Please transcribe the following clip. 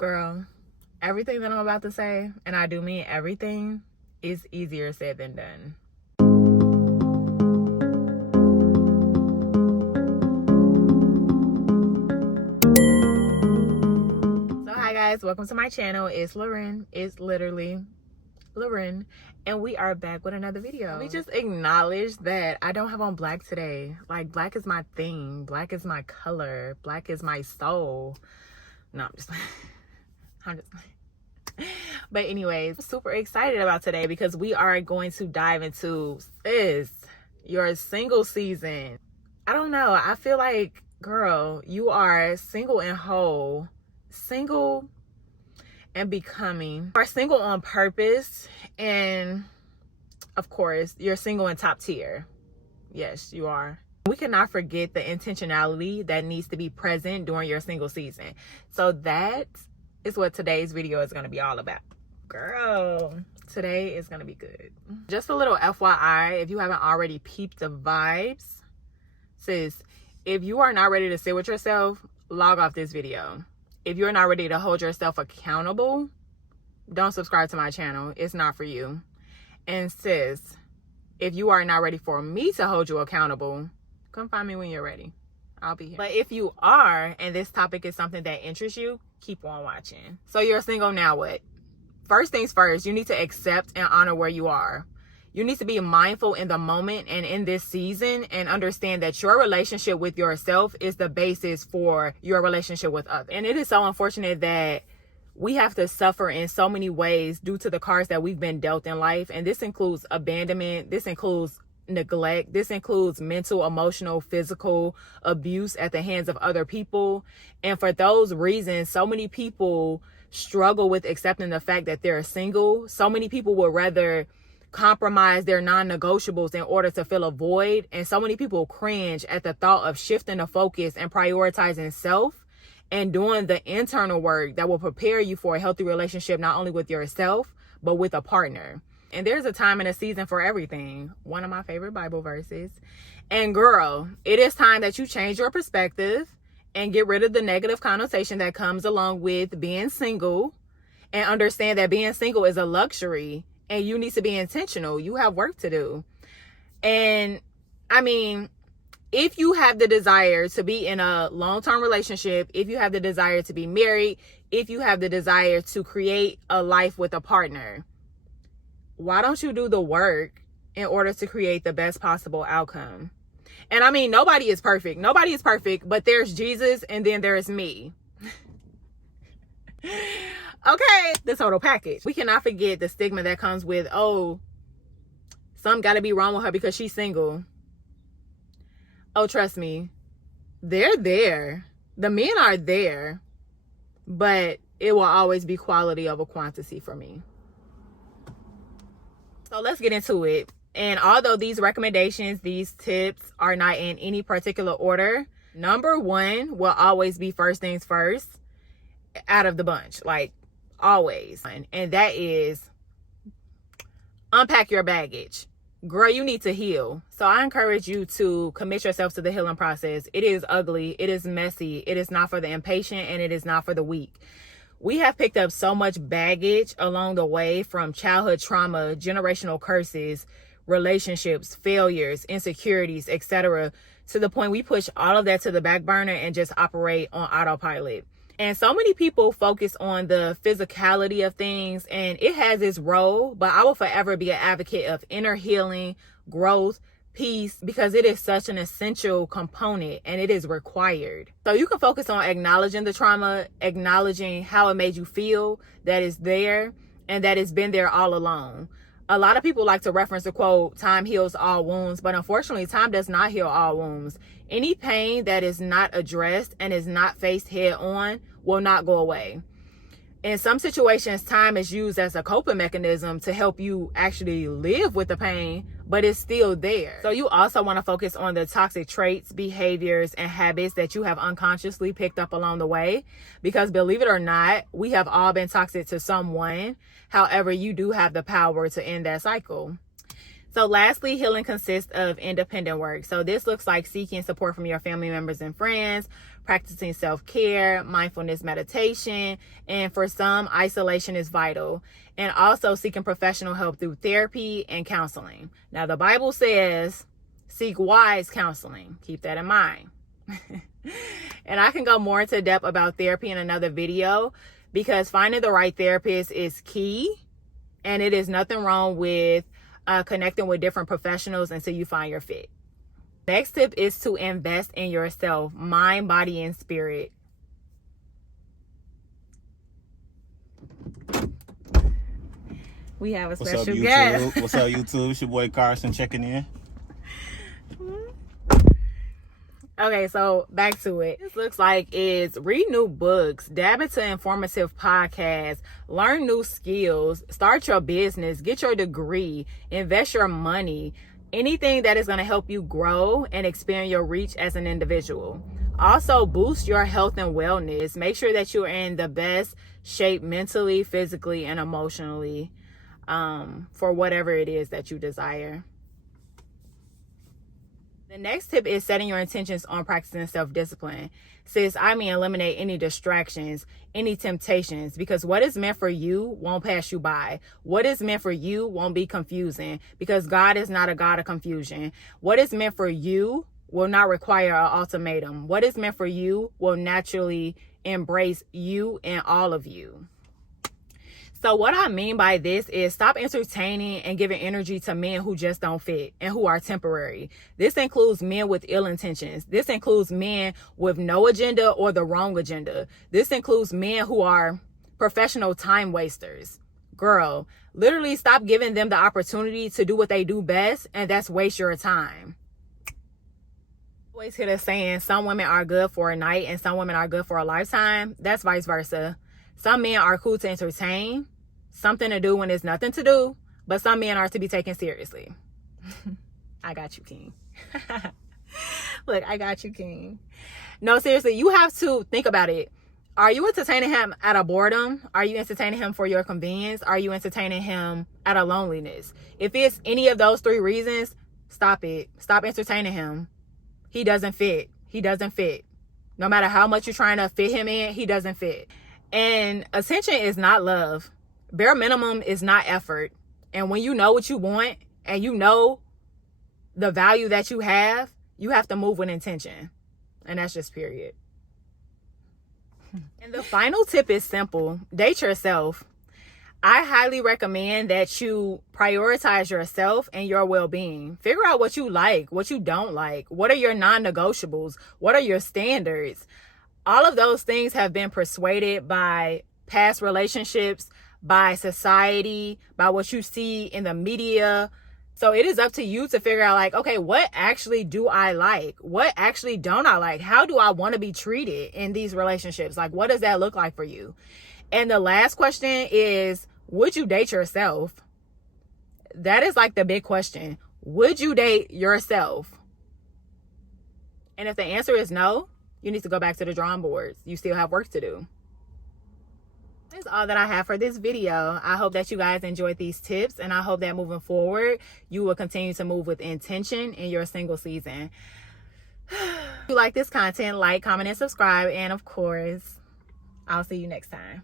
Girl, everything that I'm about to say, and I do mean everything, is easier said than done. So hi guys, welcome to my channel. It's LOREN. It's literally LOREN, and we are back with another video. Let me just acknowledge that I don't have on black today. Like, black is my thing. Black is my color. Black is my soul. No, I'm just but anyways, I'm super excited about today because we are going to dive into your single season. I don't know, I feel like, girl, you are single and whole, single and becoming. You are single on purpose, and of course you're single in top tier. Yes, you are. We cannot forget the intentionality that needs to be present during your single season. So that is what today's video is going to be all about. Girl, today is going to be good. Just a little FYI, if you haven't already peeped the vibes, sis, if you are not ready to sit with yourself, log off this video. If you're not ready to hold yourself accountable, don't subscribe to my channel. It's not for you. And sis, if you are not ready for me to hold you accountable, come find me when you're ready. I'll be here. But if you are, and this topic is something that interests you, keep on watching. So you're single, now what? First things first, you need to accept and honor where you are. You need to be mindful in the moment and in this season, and understand that your relationship with yourself is the basis for your relationship with others. And it is so unfortunate that we have to suffer in so many ways due to the cards that we've been dealt in life. And this includes abandonment. This includes neglect. This includes mental, emotional, physical abuse at the hands of other people. And for those reasons, so many people struggle with accepting the fact that they're single. So many people would rather compromise their non-negotiables in order to fill a void. And so many people cringe at the thought of shifting the focus and prioritizing self and doing the internal work that will prepare you for a healthy relationship, not only with yourself, but with a partner. And there's a time and a season for everything. One of my favorite Bible verses. And girl, it is time that you change your perspective and get rid of the negative connotation that comes along with being single, and understand that being single is a luxury and you need to be intentional. You have work to do. And I mean, if you have the desire to be in a long-term relationship, if you have the desire to be married, if you have the desire to create a life with a partner, why don't you do the work in order to create the best possible outcome? And I mean, nobody is perfect. Nobody is perfect, but there's Jesus and then there's me. Okay, the total package. We cannot forget the stigma that comes with, oh, something got to be wrong with her because she's single. Oh, trust me, they're there. The men are there, but it will always be quality over quantity for me. So let's get into it. And although these recommendations, these tips are not in any particular order, number one will always be first things first out of the bunch, like always. And that is unpack your baggage. Girl, you need to heal. So I encourage you to commit yourself to the healing process. It is ugly. It is messy. It is not for the impatient, and it is not for the weak. We have picked up so much baggage along the way, from childhood trauma, generational curses, relationships, failures, insecurities, etc., to the point we push all of that to the back burner and just operate on autopilot. And so many people focus on the physicality of things, and it has its role, but I will forever be an advocate of inner healing, growth, peace, because it is such an essential component and it is required. So you can focus on acknowledging the trauma, acknowledging how it made you feel, that is there and that it's been there all along. A lot of people like to reference the quote, time heals all wounds, but unfortunately, time does not heal all wounds. Any pain that is not addressed and is not faced head on will not go away. In some situations, time is used as a coping mechanism to help you actually live with the pain, but it's still there. So you also want to focus on the toxic traits, behaviors, and habits that you have unconsciously picked up along the way. Because believe it or not, we have all been toxic to someone. However, you do have the power to end that cycle. So lastly, healing consists of independent work. So this looks like seeking support from your family members and friends, practicing self-care, mindfulness meditation, and for some, isolation is vital. And also seeking professional help through therapy and counseling. Now, the Bible says, seek wise counseling. Keep that in mind. And I can go more into depth about therapy in another video, because finding the right therapist is key, and it is nothing wrong with connecting with different professionals until you find your fit. Next tip is to invest in yourself, mind, body, and spirit. We have a special guest. What's up, YouTube? It's your boy Carson checking in. Okay, so back to it. This looks like is read new books, dab into informative podcasts, learn new skills, start your business, get your degree, invest your money, anything that is going to help you grow and expand your reach as an individual. Also, boost your health and wellness. Make sure that you're in the best shape mentally, physically, and emotionally for whatever it is that you desire. The next tip is setting your intentions on practicing self-discipline. Sis, I mean eliminate any distractions, any temptations, because what is meant for you won't pass you by. What is meant for you won't be confusing, because God is not a God of confusion. What is meant for you will not require an ultimatum. What is meant for you will naturally embrace you and all of you. So what I mean by this is stop entertaining and giving energy to men who just don't fit and who are temporary. This includes men with ill intentions. This includes men with no agenda or the wrong agenda. This includes men who are professional time wasters. Girl, literally stop giving them the opportunity to do what they do best, and that's waste your time. Always hear the saying, some women are good for a night and some women are good for a lifetime. That's vice versa. Some men are cool to entertain, something to do when there's nothing to do, but some men are to be taken seriously. I got you, King. Look, I got you, King. No, seriously, you have to think about it. Are you entertaining him out of boredom? Are you entertaining him for your convenience? Are you entertaining him out of loneliness? If it's any of those three reasons, stop it. Stop entertaining him. He doesn't fit. He doesn't fit. No matter how much you're trying to fit him in, he doesn't fit. And attention is not love. Bare minimum is not effort. And when you know what you want and you know the value that you have to move with intention. And that's just period. And the final tip is simple. Date yourself. I highly recommend that you prioritize yourself and your well-being. Figure out what you like, what you don't like. What are your non-negotiables? What are your standards? All of those things have been persuaded by past relationships, by society, by what you see in the media. So it is up to you to figure out, like, okay, what actually do I like? What actually don't I like? How do I want to be treated in these relationships? Like, what does that look like for you? And the last question is, would you date yourself? That is like the big question. Would you date yourself? And if the answer is no, you need to go back to the drawing boards. You still have work to do. That's all that I have for this video. I hope that you guys enjoyed these tips, and I hope that moving forward, you will continue to move with intention in your single season. If you like this content, like, comment, and subscribe. And of course, I'll see you next time.